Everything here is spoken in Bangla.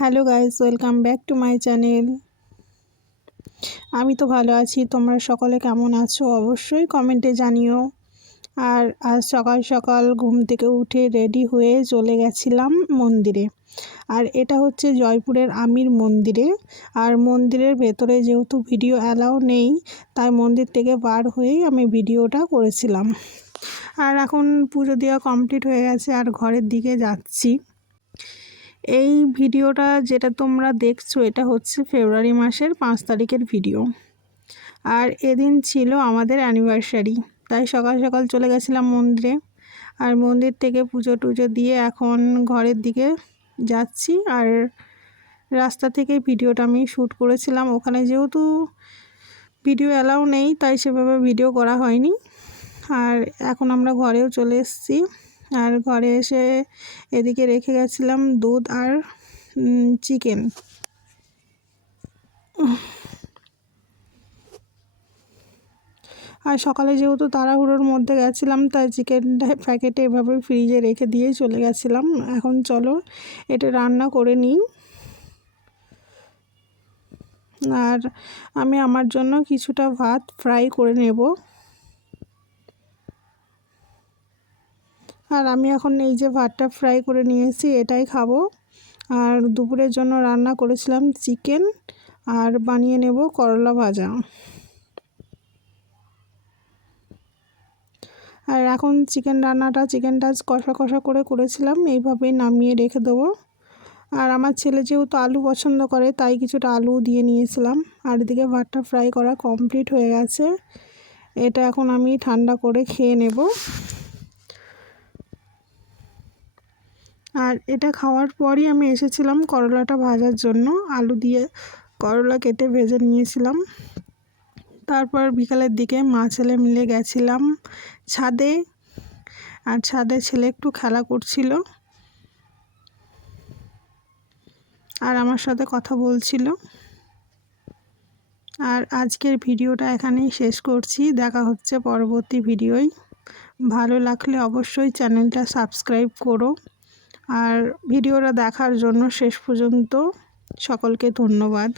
Hello guys, welcome back to my channel. আমি তো ভালো আছি, তোমরা সকলে কেমন আছো অবশ্যই কমেন্টে জানিও। আর আজ সকাল সকাল ঘুম থেকে উঠে রেডি হয়ে চলে গেছিলাম মন্দিরে। আর এটা হচ্ছে জয়পুরের আমির মন্দিরে। আর মন্দিরের ভেতরে যেহেতু ভিডিও অ্যালাউ নেই, তাই মন্দির থেকে বার হয়েই আমি ভিডিওটা করেছিলাম। আর এখন পুজো দেওয়া কমপ্লিট হয়ে গেছে আর ঘরের দিকে যাচ্ছি। এই ভিডিওটা যেটা তোমরা দেখছো এটা হচ্ছে ফেব্রুয়ারি মাসের 5 তারিখের ভিডিও। আর এদিন ছিল আমাদের অ্যানিভার্সারি, তাই সকাল সকাল চলে গেছিলাম মন্দিরে। আর মন্দির থেকে পুজো টুজো দিয়ে এখন ঘরের দিকে যাচ্ছি। আর রাস্তা থেকে ভিডিওটা আমি শ্যুট করেছিলাম, ওখানে যেহেতু ভিডিও অ্যালাউ নেই তাই সেভাবে ভিডিও করা হয়নি। আর এখন আমরা ঘরেও চলে এসেছি। আর ঘরে এসে এদিকে রেখে গেছিলাম দুধ আর চিকেন। আর সকালে যেহেতু তাড়াহুড়োর মধ্যে গেছিলাম তাই চিকেনটা প্যাকেটে এভাবে ফ্রিজে রেখে দিয়েই চলে গেছিলাম। এখন চলো এটা রান্না করে নিই। আর আমি আমার জন্য কিছুটা ভাত ফ্রাই করে নেব। আর আমি এখন এই যে ভাতটা ফ্রাই করে নিয়েছি এটাই খাবো। আর দুপুরের জন্য রান্না করেছিলাম চিকেন আর বানিয়ে নেব করলা ভাজা। আর এখন চিকেনটা কষা কষা করে করেছিলাম, এইভাবেই নামিয়ে রেখে দেবো। আর আমার ছেলে যেহেতু আলু পছন্দ করে তাই কিছুটা আলু দিয়ে নিয়েছিলাম। আর এদিকে ভাতটা ফ্রাই করা কমপ্লিট হয়ে গেছে, এটা এখন আমি ঠান্ডা করে খেয়ে নেব। আর এটা খাওয়ার পরই আমি এসেছিলাম করলাটা ভাজার জন্য, আলু দিয়ে করলা কেটে ভেজে নিয়েছিলাম। তারপর বিকালের দিকে মা ছেলে মিলে গেছিলাম ছাদে। আর ছাদে ছেলে একটু খেলা করছিল আর আমার সাথে কথা বলছিল। আর আজকের ভিডিওটা এখানেই শেষ করছি, দেখা হচ্ছে পরবর্তী ভিডিওয়। ভালো লাগলে অবশ্যই চ্যানেলটা সাবস্ক্রাইব করো। আর ভিডিওটা দেখার জন্য শেষ পর্যন্ত সকলকে ধন্যবাদ।